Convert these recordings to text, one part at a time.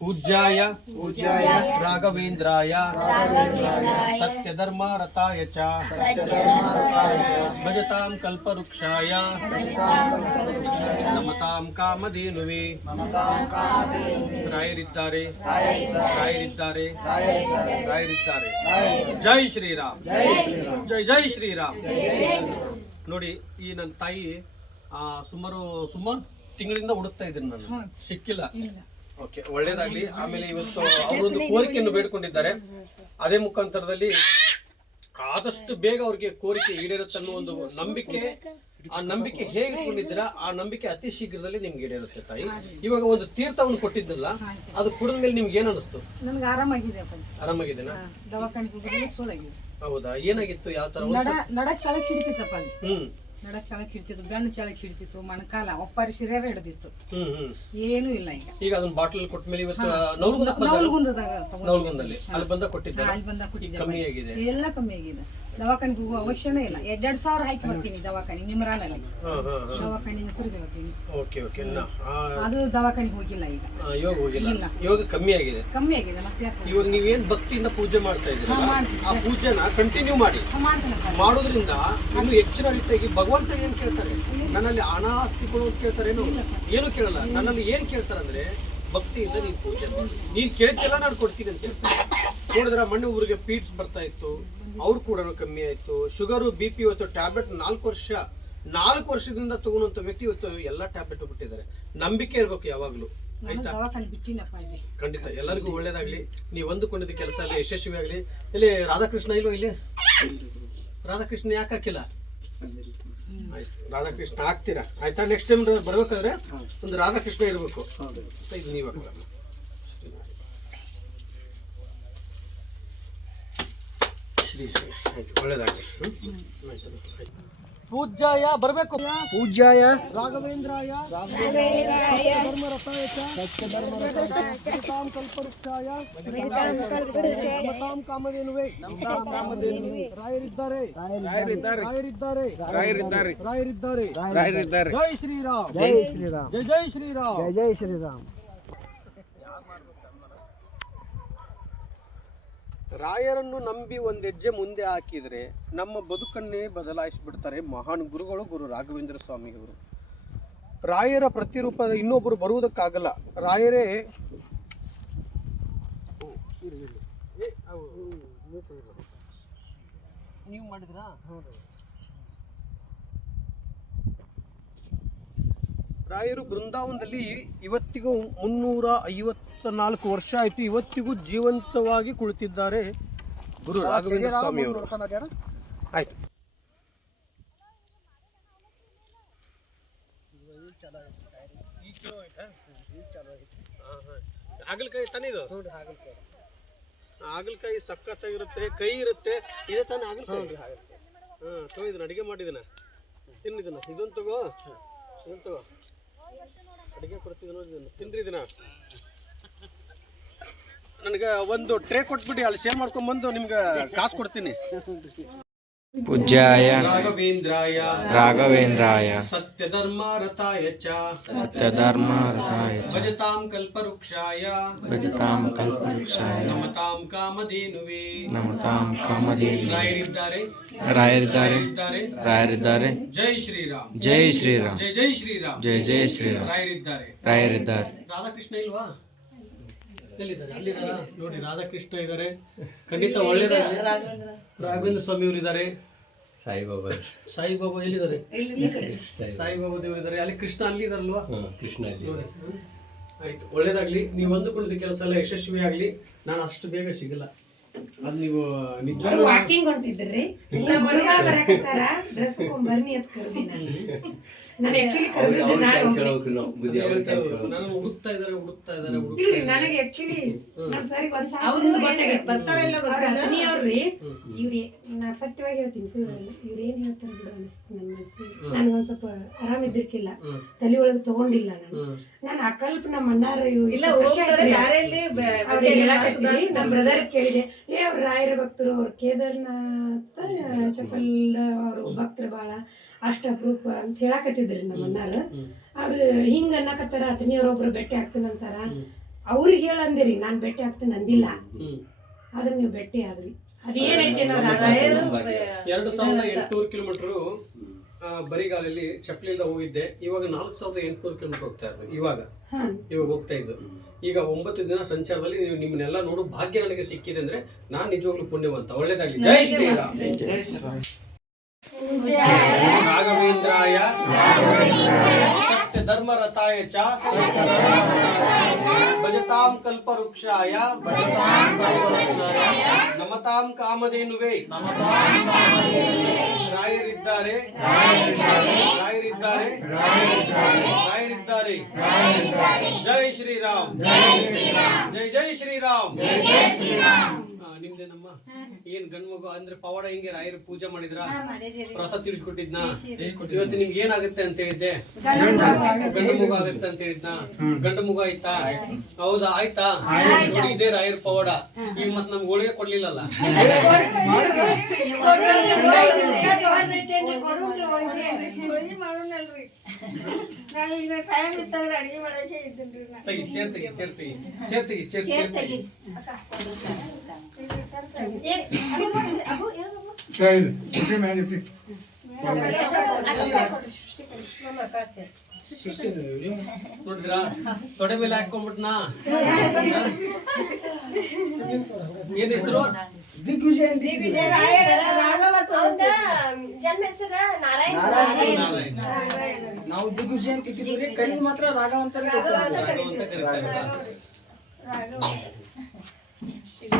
पूज्याय राघवेन्द्राय सत्यधर्म रताय च भजतां कल्पवृक्षाय नमतां कामधेनुवे ರಾಯರಿದ್ದಾರೆ ಜೈ ಶ್ರೀರಾಮ್ ಜೈ ಶ್ರೀರಾಮ್. ನೋಡಿ, ಈ ನನ್ನ ತಾಯಿ ಸುಮಾರು ತಿಂಗಳಿಂದ ಹುಡುಕ್ತಾ ಇದ್ದೀನಿ, ನಾನು ಸಿಕ್ಕಿಲ್ಲ. ಓಕೆ, ಒಳ್ಳೇದಾಗ್ಲಿ. ಆಮೇಲೆ ಇವತ್ತು ಅವರೊಂದು ಕೋರಿಕೆಯನ್ನು ಬೇಡ್ಕೊಂಡಿದ್ದಾರೆ. ಅದೇ ಮುಖಾಂತರದಲ್ಲಿ ಆದಷ್ಟು ಬೇಗ ಅವ್ರಿಗೆ ಕೋರಿಕೆ ಈಡೇರುತ್ತೆ ಅನ್ನೋ ಒಂದು ನಂಬಿಕೆ. ಆ ನಂಬಿಕೆ ಹೇಗೆ ಇಟ್ಕೊಂಡಿದ್ದೀರಾ, ಆ ನಂಬಿಕೆ ಅತಿ ಶೀಘ್ರದಲ್ಲಿ ನಿಮ್ಗೆ ಈಡೇರುತ್ತೆ ತಾಯಿ. ಇವಾಗ ಒಂದು ತೀರ್ಥವನ್ನು ಕೊಟ್ಟಿದ್ದಲ್ಲ, ಅದು ಕುಡಿದ ಮೇಲೆ ನಿಮ್ಗೆ ಏನ್ ಅನಿಸ್ತು? ನನಗೆ ಆರಾಮಾಗಿದೆ. ಆರಾಮಾಗಿದೆನಾ? ದವಾಖಾನೆಗೆ ಸೋಲಾಗಿದೆ. ಹೌದಾ? ಏನಾಗಿತ್ತು? ಯಾವ ತರ? ನಡ ಚಳಕ್ ಹಿಡಿತಿತ್ತಪ್ಪ. ನಡ ಚಳಕ್ ಹಿಡಿತಿತ್ತು, ಬೆನ್ನು ಚಳಕ್ ಹಿಡಿತಿತ್ತು, ಮೊಣಕಾಲ ಒಪ್ಪಾರಿ ಶಿರೇರ ಹಿಡಿದಿತ್ತು. ಏನೂ ಇಲ್ಲ ಈಗ ಅದನ್ನ ಬಾಟಲ್ ಕೊಟ್ಟ ಮೇಲೆ ಇವತ್ತು ನವಲಗುಂದಲ್ಲಿ ಅಲ್ಲಿ ಬಂದ ಕೊಟ್ಟಿದ್ದೆ. ಕಮ್ಮಿ ಆಗಿದೆ, ಎಲ್ಲ ಕಮ್ಮಿ ಆಗಿದೆ. ದವಾಖಾನೆಗೆ ಹೋಗುವ ಅವಶ್ಯನೇ ಇಲ್ಲ. 2,000 ಹಾಕಿ ಬರ್ತೀನಿ ದವಾಖಾನೆ ನಿಮ್ರಾನಲ್ಲಿ. ದವಾಖಾನೆ ಹೆಸರು ಬರ್ತೀನಿ. ಅದು ದವಾಖಾನೆಗೆ ಹೋಗಿಲ್ಲ ಈಗ. ಇವಾಗ ಕಮ್ಮಿ ಆಗಿದೆ. ಮತ್ತೆ ಇವಾಗ ನೀವೇನ್ ಭಕ್ತಿಯಿಂದ ಪೂಜೆ ಮಾಡ್ತಾ ಇದ್ದೀರಾ, ಆ ಪೂಜೆನ ಕಂಟಿನ್ಯೂ ಮಾಡಿ. ಮಾಡೋದ್ರಿಂದ ಇನ್ನು ಹೆಚ್ಚಿನ ರೀತಿಯಾಗಿ ಭಗವಂತ ಏನ್ ಕೇಳ್ತಾರೆ? ನನ್ನಲ್ಲಿ ಹಣ ಆಸ್ತಿಗಳು ಅಂತ ಕೇಳ್ತಾರೇನು? ಏನು ಕೇಳಲ್ಲ. ನನ್ನಲ್ಲಿ ಏನ್ ಕೇಳ್ತಾರೆ ಅಂದ್ರೆ ಭಕ್ತಿಯಿಂದ ನೀನ್ ಪೂಜೆ ಮಾಡಿ. ನೀನ್ ಕೇಳ್ತಿಲ್ಲ, ನಾನು ಕೊಡ್ತೀನಿ ಅಂತ ಹೇಳ್ತಾರೆ. ನೋಡಿದ್ರ ಮೊನ್ನೆ ಊರಿಗೆ ಪೀಟ್ಸ್ ಬರ್ತಾ ಇತ್ತು, ಅವ್ರು ಕೂಡ ಕಮ್ಮಿ ಆಯ್ತು. ಶುಗರು, BP ಇವತ್ತು ಟ್ಯಾಬ್ಲೆಟ್ 4 ವರ್ಷದಿಂದ ತಗೊಂಡಂತ ವ್ಯಕ್ತಿ ಇವತ್ತು ಎಲ್ಲಾ ಟ್ಯಾಬ್ಲೆಟ್ ಬಿಟ್ಟಿದ್ದಾರೆ. ನಂಬಿಕೆ ಇರ್ಬೇಕು ಯಾವಾಗ್ಲೂ, ಆಯ್ತಾ? ಖಂಡಿತ ಎಲ್ಲರಿಗೂ ಒಳ್ಳೇದಾಗ್ಲಿ. ನೀವು ಅಂದುಕೊಂಡಿದ್ದ ಕೆಲಸ ಅಲ್ಲಿ ಯಶಸ್ವಿ ಆಗ್ಲಿ. ಇಲ್ಲಿ ರಾಧಾಕೃಷ್ಣ ಇಲ್ವಾ? ಇಲ್ಲಿ ರಾಧಾಕೃಷ್ಣ ಯಾಕೆ ಹಾಕಿಲ್ಲ? ಆಯ್ತು, ರಾಧಾಕೃಷ್ಣ ಹಾಕ್ತೀರಾ, ಆಯ್ತಾ? ನೆಕ್ಸ್ಟ್ ಟೈಮ್ ಬರ್ಬೇಕಾದ್ರೆ ಒಂದು ರಾಧಾಕೃಷ್ಣ ಇರ್ಬೇಕು. ಇದು ನೀವು ಹಾಕಲ್ಲ. ಒಳ್ಳೇದಾಗ್ಲಿ. ಪೂಜ್ಯಾಯ ಬರಬೇಕು. ಪೂಜ್ಯಾಯ ರಾಘವೇಂದ್ರಾಯ ಸತ್ಯಧರ್ಮರತಾಯ ಕಲ್ಪವೃಕ್ಷಾಯ ನಮತಾಂ ಕಾಮಧೇನುವೇ ರಾಯರಿದ್ದಾರೆ. ಜೈ ಶ್ರೀರಾಮ್. ಜೈ ಶ್ರೀರಾಮ್. ಜೈ ಶ್ರೀರಾಮ್. ಜೈ ಶ್ರೀರಾಮ್. ರಾಯರನ್ನು ನಂಬಿ ಒಂದು ಹೆಜ್ಜೆ ಮುಂದೆ ಹಾಕಿದರೆ ನಮ್ಮ ಬದುಕನ್ನೇ ಬದಲಾಯಿಸಿಬಿಡ್ತಾರೆ ಮಹಾನ್ ಗುರುಗಳು, ಗುರು ರಾಘವೇಂದ್ರ ಸ್ವಾಮಿಗಳು. ರಾಯರ ಪ್ರತಿರೂಪದ ಇನ್ನೊಬ್ಬರು ಬರುವುದಕ್ಕಾಗಲ್ಲ. ರಾಯರೇ ನೀವು ಮಾಡಿದ್ರಾ? ರಾಯರು ಬೃಂದಾವನದಲ್ಲಿ ಇವತ್ತಿಗೂ 354 ವರ್ಷ ಆಯ್ತು. ಇವತ್ತಿಗೂ ಜೀವಂತವಾಗಿ ಕುಳಿತಿದ್ದಾರೆ ಗುರು ರಾಘವೇಂದ್ರ ಸ್ವಾಮಿ ಅವರು. ಆಯ್ತು. ಹಾಗಲಕಾಯಿ ತಾನೇ ಇದು? ಹಾಗಲಕಾಯಿ ಸಖತ್ತಾಗಿರುತ್ತೆ, ಕೈ ಇರುತ್ತೆ. ಇದೇ ತಾನೇ ಹಾಗಲಕಾಯಿ? ತಗೋ, ಇದನ್ನ ಅಡಿಗೆ ಮಾಡಿದನ, ತಿನ್ನಿದನ. ಇದೊಂದು ತಗೋ, ಇದೊಂದು ತಗೋ, ಅಡಿಗೆ ಕೊಡ್ತಿದ್ದ ನೋಡಿ, ತಿನ್ರಿ ಇದನ್ನ. ನನಗೆ ಒಂದು ಟ್ರೇ ಕೊಟ್ಬಿಡಿ, ಅಲ್ಲಿ ಸೇಲ್ ಮಾಡ್ಕೊಂಡ್ಬಂದು ನಿಮ್ಗೆ ಕಾಸು ಕೊಡ್ತೀನಿ. ಪೂಜ್ಯಾಯ ರಾಘವೇಂದ್ರಾಯ ಸತ್ಯಧರ್ಮ ರತಾಯ ಚ ಭಜತಾಂ ಕಲ್ಪವೃಕ್ಷಾಯ ನಮತಾಂ ಕಾಮಧೇನುವೇ ರಾಯರಿದ್ದಾರೆ. ಜೈ ಶ್ರೀರಾಮ್. ಜೈ ಶ್ರೀರಾಮ್. ಜೈ ಶ್ರೀರಾಮ್. ಜೈ ಶ್ರೀರಾಮ್. ರಾಯರಿದ್ದಾರೆ. ರಾಧಾಕೃಷ್ಣ ಇಲ್ವಾ? ಎಲ್ಲಿದ್ದಾರೆ? ಅಲ್ಲಿದ್ದಾರ ನೋಡಿ, ರಾಧಾಕೃಷ್ಣ ಇದ್ದಾರೆ. ಖಂಡಿತ ಒಳ್ಳೇದಾಗಲಿ. ರಾಘವೇಂದ್ರ ಸ್ವಾಮಿ ಅವರು ಇದ್ದಾರೆ. ಸಾಯಿಬಾಬಾ ಎಲ್ಲಿದ್ದಾರೆ? ಸಾಯಿಬಾಬಾ ದೇವರು ಇದ್ದಾರೆ. ಅಲ್ಲಿ ಕೃಷ್ಣ ಅಲ್ಲಿ ಇದಾರಲ್ವಾ? ಕೃಷ್ಣ ನೋಡಿ. ಆಯ್ತು, ಒಳ್ಳೇದಾಗ್ಲಿ. ನೀವು ಅಂದುಕೊಂಡಿದ್ದ ಕೆಲಸ ಎಲ್ಲ ಯಶಸ್ವಿ ಆಗ್ಲಿ. ನಾನು ಅಷ್ಟು ಬೇಗ ಸಿಗಲ್ಲ. ಅದು ನೀವು ನಿಜವಾಗ್ಲೂ ವಾಕಿಂಗ್ ಹೊಂಟಿದ್ರಿ, ಬರುಗಾಲ ಬರಕತ್ತಾರ, ಡ್ರೆಸ್ ಬರ್ನಿ ಅಂತ ಕರ್ದಿ ನಾನು ಆಕ್ಚುಲಿ ಕರೆದಿದ್ದೆ. ನಾನು ಹುಡುಕ್ತಾ ಇದ್ದಾರೆ. ಇಲ್ಲ, ನನಗೆ ಆಕ್ಚುಲಿ ನಮ್ಮ ಸರಿ ಬರ್ತಾರಲ್ಲ ಅವ್ರಿ. ಇವ್ರಿ ನಾ ಸತ್ಯವಾಗಿ ಹೇಳ್ತೀನಿ, ಇವ್ರು ಏನ್ ಹೇಳ್ತಾರೆ ಬಿಡು ಅನಿಸ್ತು ನನ್ನ ಮನಸ್ಸು. ನನಗೊಂದ್ ಸ್ವಲ್ಪ ಆರಾಮಿದ್ದಿರ್ಕಿಲ್ಲ, ತಲೆ ಒಳಗೆ ತಗೊಂಡಿಲ್ಲ. ನಾನು ಅಕಲ್ಪ ನಮ್ಮ ಅಣ್ಣಾರ ನಮ್ಮ ಬ್ರದರ್ ಕೇಳಿದೆ, ಅವ್ರ ರಾಯರ ಭಕ್ತರು, ಅವ್ರ ಕೇದಾರ್ನಾಥ ಚಪ್ಪಲ್ ಅವ್ರ ಭಕ್ತರು ಬಾಳ ಅಷ್ಟ ಅಪರೂಪ ಅಂತ ಹೇಳಾಕತ್ತಿದ್ರಿ ನಮ್ಮ ಅಣ್ಣಾರ. ಅವ್ರು ಹಿಂಗ ಅನ್ನಕತ್ತಾರ. ಅತನಿಯವ್ರೊಬ್ರು ಭೇಟಿ ಆಗ್ತಾನಂತಾರ. ಅವ್ರಿಗೆ ಹೇಳಂದಿರಿ ನಾನು ಭೇಟಿ ಆಗ್ತೀನಿ ಅಂದಿಲ್ಲ. ಹ್ಮ್. ಆದ್ರೆ ನೀವು ಭೇಟಿ ಆದ್ರಿ. ಅದೇನೈತೆ ನಾವು 2800 ಕಿಲೋಮೀಟರ್ ಬರಿಗಾಲಲ್ಲಿ ಚಪ್ಪಲಿಂದ ಹೋಗಿದ್ದೆ. ಇವಾಗ 4800 ಕಿಲೋಮೀಟರ್ ಹೋಗ್ತಾ ಇದ್ರು. ಇವಾಗ ಹೋಗ್ತಾ ಇದ್ದು. ಈಗ 9 ದಿನ ಸಂಚಾರದಲ್ಲಿ ನೀವು ನಿಮ್ಮನ್ನೆಲ್ಲ ನೋಡು ಭಾಗ್ಯ ನನಗೆ ಸಿಕ್ಕಿದೆ ಅಂದ್ರೆ ನಾನು ನಿಜವಾಗ್ಲೂ ಪುಣ್ಯವಂತ. ಒಳ್ಳೇದಾಗ್ಲಿ. ಜೈ ಶ್ರೀರಾಮ್. ರಾಘವೇಂದ್ರಾಯ ಸತ್ಯ ಧರ್ಮ ರಥಾಯ ಚ ಭಜತಾಂ ಕಲ್ಪವೃಕ್ಷಾಯ ನಮತಾಂ ಕಾಮಧೇನುವೇ. ರಾಯರಿದ್ದಾರೆ ರಾಯರಿದ್ದಾರೆ ರಾಯರಿದ್ದಾರೆ. ಜೈ ಶ್ರೀರಾಮ್. ಜೈ ಜೈ ಶ್ರೀರಾಮ್. ನಿಮ್ದೇನಮ್ಮ ಏನ್ ಗಂಡು ಮಗು ಅಂದ್ರೆ ಪವಾಡ ಹಿಂಗೆ ರಾಯರು ಪೂಜೆ ಮಾಡಿದ್ರ ವ್ರತ ತಿಳಿಸ್ಕೊಟ್ಟಿದ್ನ. ಇವತ್ತು ನಿಮ್ಗೆ ಏನಾಗುತ್ತೆ ಅಂತ ಹೇಳಿದ್ದೆ? ಗಂಡು ಮಗು ಆಗುತ್ತೆ ಅಂತ ಹೇಳಿದ್ನ. ಗಂಡು ಮಗು ಆಯ್ತಾ? ಹೌದಾ? ಆಯ್ತಾ? ನೋಡಿ ಇದೇ ರಾಯರ ಪವಾಡ. ಈಗ ಮತ್ ನಮ್ಗೆ ಹೋಳಿಗೆ ಕೊಡ್ಲಿಲ್ಲಲ್ಲ. ತೆಗಿ ಚೇರ್ ತೆಗಿ ಚೇರ್ ತೆಗಿ ಚೇರ್ ತೆಗಿ ಚೇರ್ ಚೇರ್ ತೆಗಿ. ನೋಡಿದ್ರಾ ತೊಡೆ ಮೇಲೆ ಹಾಕೊಂಡ್ಬಿಟ್ನಾ? ಏನ್ ಹೆಸರು? ದಿಗ್ವಿಜಯ ಜನ್ಮ ಹೆಸರ ನಾರಾಯಣ. ನಾವು ದಿಗ್ವಿಜಯ ಅಂತ ಇಟ್ಟಿದ್ದೀವಿ. ಕೈ ಮಾತ್ರ ರಾಘವ ಅಂತ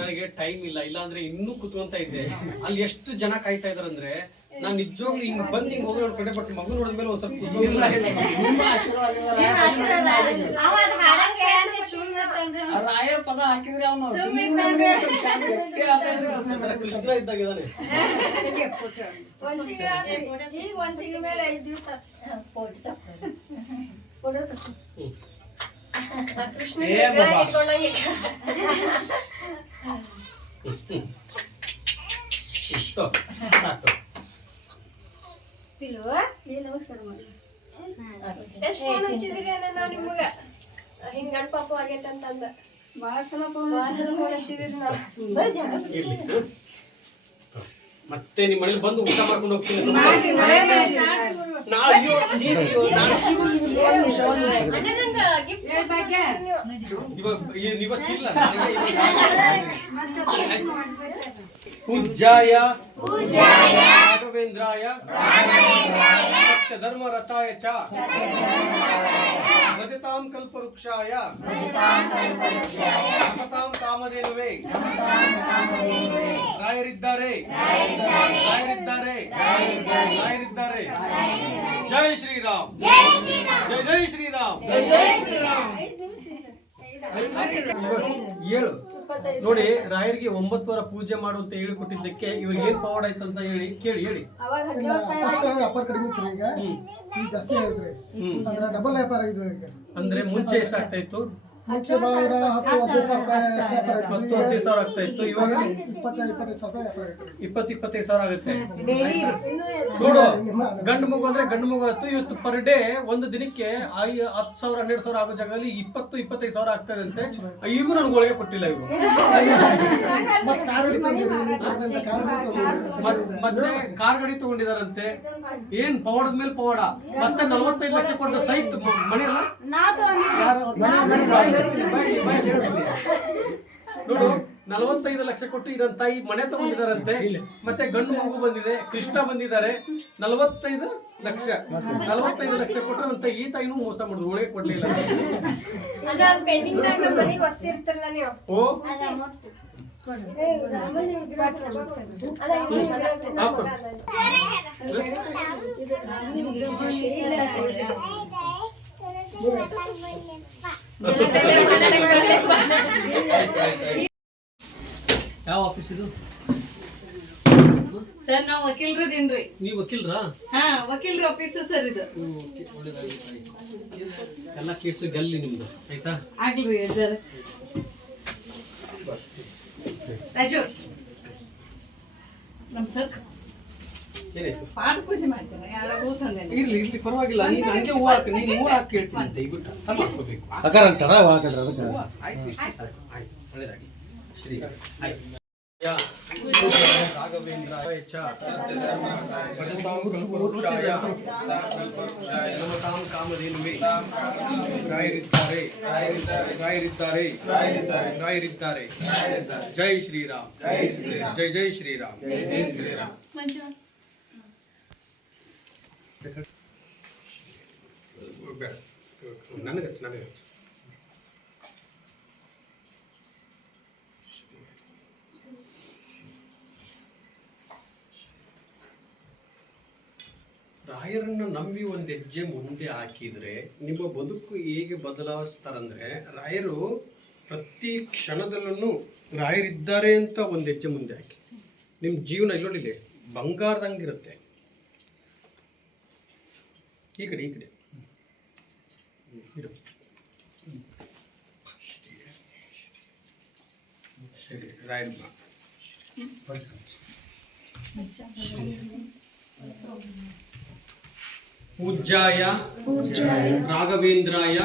ನನಗೆ ಟೈಮ್ ಇಲ್ಲ, ಇಲ್ಲ ಅಂದ್ರೆ ಇನ್ನೂ ಕುತ್ಕೊಂತ ಇದ್ದೆ. ಅಲ್ಲಿ ಎಷ್ಟು ಜನ ಕಾಯ್ತಾ ಇದಾರಂದ್ರೆ ನಾನ್ ನಿಜವಾಗ್ಲೂ ಹಿಂಗ್ ಬಂದ್ ಹಿಂಗ್ ಹೋಗಿ ನೋಡ್ಕೊಂಡೆ. ಬಟ್ ಮಗು ನೋಡಿದ್ಮೇಲೆ ಒಂದ್ ಸ್ವಲ್ಪ ರಾಯ ಪದ ಹಾಕಿದ್ರೆ ಕೃಷ್ಣ ಇದ್ದಾಗಿದ್ದಾನೆ. ಈಗ 1 ತಿಂಗಳ ಮೇಲೆ 5 ದಿವಸ ಕೃಷ್ಣ ಎಷ್ಟು ಫೋನ್ ಹಚ್ಚಿದ್ರಿ ನಾವು ನಿಮ್ಗ ಹಿಂಗ ಗಂಡ ಪಾಪ ಆಗೈತೆ ಅಂತಂದ ಭಾಳ ಸಲ ಫೋನ್ ಹಚ್ಚಿದ್ರಿ ನಾವು. ಮತ್ತೆ ನಿಮ್ಮ ಮನೇಲಿ ಬಂದು ಊಟ ಮಾಡ್ಕೊಂಡು ಹೋಗ್ತೀನಿ. ಪೂಜ್ಯಾಯ ರಾಘವೇಂದ್ರಾಯ ಸತ್ಯ ಧರ್ಮ ರಥಾಯ ಚ ಭಜತಾಂ ಕಲ್ಪವೃಕ್ಷಾಯ ನಮತಾಂ ಕಾಮಧೇನುವೇ. ರಾಯರಿದ್ದಾರೆ ರಾಯರಿದ್ದಾರೆ ರಾಯರಿದ್ದಾರೆ. ಜೈ ಶ್ರೀರಾಮ್. ಜೈ ಜೈ ಶ್ರೀರಾಮ್. ಹೇಳು ನೋಡಿ, ರಾಯರಿಗೆ 9 ವಾರ ಪೂಜೆ ಮಾಡುವಂತ ಹೇಳಿಕೊಟ್ಟಿದ್ದಕ್ಕೆ ಇವ್ರಿಗೆ ಏನ್ ಪವಾಡ ಆಯ್ತು ಅಂತ ಹೇಳಿ ಕೇಳಿ ಹೇಳಿ. ಅಪ್ಪರ್ ಕಡಿಮೆ ಇತ್ತು, ಈಗ ಜಾಸ್ತಿ ಆಗಿದ್ರಿ. ಅಂದ್ರೆ ಡಬಲ್ ವ್ಯಾಪಾರ ಆಗಿದೆ. ಅಂದ್ರೆ ಮುಂಚೆ ಎಷ್ಟಾಗ್ತಾ ಇತ್ತು? ಮುಂಚೆ 10-15 ಸಾವಿರ ಆಗ್ತಾ ಇತ್ತು. ಇವಾಗ 20-25 ಸಾವಿರ ಆಗುತ್ತೆ. ನೋಡು, ಗಂಡು ಮಗು ಅಂದ್ರೆ ಗಂಡು ಮಗು ಆಯ್ತು. ಇವತ್ತು ಪರ್ ಡೇ ಒಂದು ದಿನಕ್ಕೆ 10,000 12,000 ಆಗೋ ಜಾಗದಲ್ಲಿ 20-25 ಸಾವಿರ ಆಗ್ತದೆ ಅಂತೆ. ಈಗೂ ನನ್ಗೆ ಒಳಗೆ ಕೊಟ್ಟಿಲ್ಲ ಇವರು. ಮತ್ತೆ ಕಾರ್ ಗಾಡಿ ತಗೊಂಡಿದಾರಂತೆ. ಏನ್ ಪವಾಡದ ಮೇಲೆ ಪವಾಡ. ಮತ್ತೆ 45 ಲಕ್ಷ ಕೊಟ್ಟ ಸೈಟ್ ಮನೆ ನೋಡು, 45 ಲಕ್ಷ ಕೊಟ್ಟು ಇದನ್ನ ತಾಯಿ ಮನೆ ತಗೊಂಡಿದಾರಂತೆ. ಮತ್ತೆ ಗಂಡು ಮಗು ಬಂದಿದೆ, ಕೃಷ್ಣ ಬಂದಿದ್ದಾರೆ. 45 ಲಕ್ಷ ಕೊಟ್ಟರೆ ಅಂತ ಈ ತಾಯಿನೂ ಮೋಸ ಮಾಡಿದ್ರು, ಒಳಗೆ ಕೊಡ್ಲಿಲ್ಲ. ಓ ಯಾವ ಆಫೀಸ್ ಇದು? ಸರ್ ನಾವು ವಕೀಲರದೇನ್ರಿ. ನೀವು ವಕೀಲರಾ? ಹಾ, ವಕೀಲರ ಆಫೀಸ್ ಸರ್ ಇದು. ಎಲ್ಲ ಕೇಸು ಗೆಲ್ಲಿ ನಿಮ್ದು, ಆಯ್ತಾ? ಆಗ್ಲಿ ಸರ್. ರಾಜು ನಮ್ ಸರ್ ಏನಾಯ್ತು? ಪಾಠ ಪೂಜೆ ಮಾಡ್ತೇನೆ ಯಾರ ಹೂ ತಂದೆ ಇರ್ಲಿ ಇರ್ಲಿ ಪರವಾಗಿಲ್ಲ, ನೀನು ಹಂಗೆ ಹೂ ಹಾಕಿ, ನೀನು ಹೂ ಹಾಕಿ ಹೇಳ್ತೀನಿ ಅಂತ ಈಗ ತಲೆ ಹಾಕೋಬೇಕು. ಅಕ್ಕಾರ ಅಲ್ಲಿ ತಡ ಹಾಕಿದ್ರೆ ಅದಕ್ಕೆ ಆಯ್ತು, ಇಷ್ಟೇ ಸಾಕು. ಆಯ್ತು, ಒಳ್ಳೆದಾಗಿ. ಶ್ರೀ ಆಯ್ತು. ರಾಘವೇಂದ್ರಾಯ ಚ ಭಜತಾಂ ಕಲ್ಪವೃಕ್ಷಾಯ ನಮತಾಂ ಕಾಮಧೇನುವೇ ರಾಯರಿದ್ದಾರೆ ರಾಯರಿದ್ದಾರೆ ರಾಯರಿದ್ದಾರೆ. ಜೈ ಶ್ರೀರಾಮ್, ಜೈ ಜೈ ಶ್ರೀರಾಮ್, ಜೈ ಶ್ರೀರಾಮ್. ನನಗೆ ರಾಯರನ್ನು ನಂಬಿ ಒಂದು ಹೆಜ್ಜೆ ಮುಂದೆ ಹಾಕಿದ್ರೆ ನಿಮ್ಮ ಬದುಕು ಹೇಗೆ ಬದಲಾಯಿಸ್ತಾರಂದ್ರೆ, ರಾಯರು ಪ್ರತಿ ಕ್ಷಣದಲ್ಲೂ ರಾಯರಿದ್ದಾರೆ ಅಂತ ಒಂದು ಹೆಜ್ಜೆ ಮುಂದೆ ಹಾಕಿ ನಿಮ್ಮ ಜೀವನ ಇಲ್ಲೋಡಿಲ್ಲ ಬಂಗಾರದಂಗಿರುತ್ತೆ. ಈ ಕಡೆ ಇಡು. ರಾಯರ ಪೂಜ್ಯಾಯ ರಾಘವೇಂದ್ರಾಯ